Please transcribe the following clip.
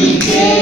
He did.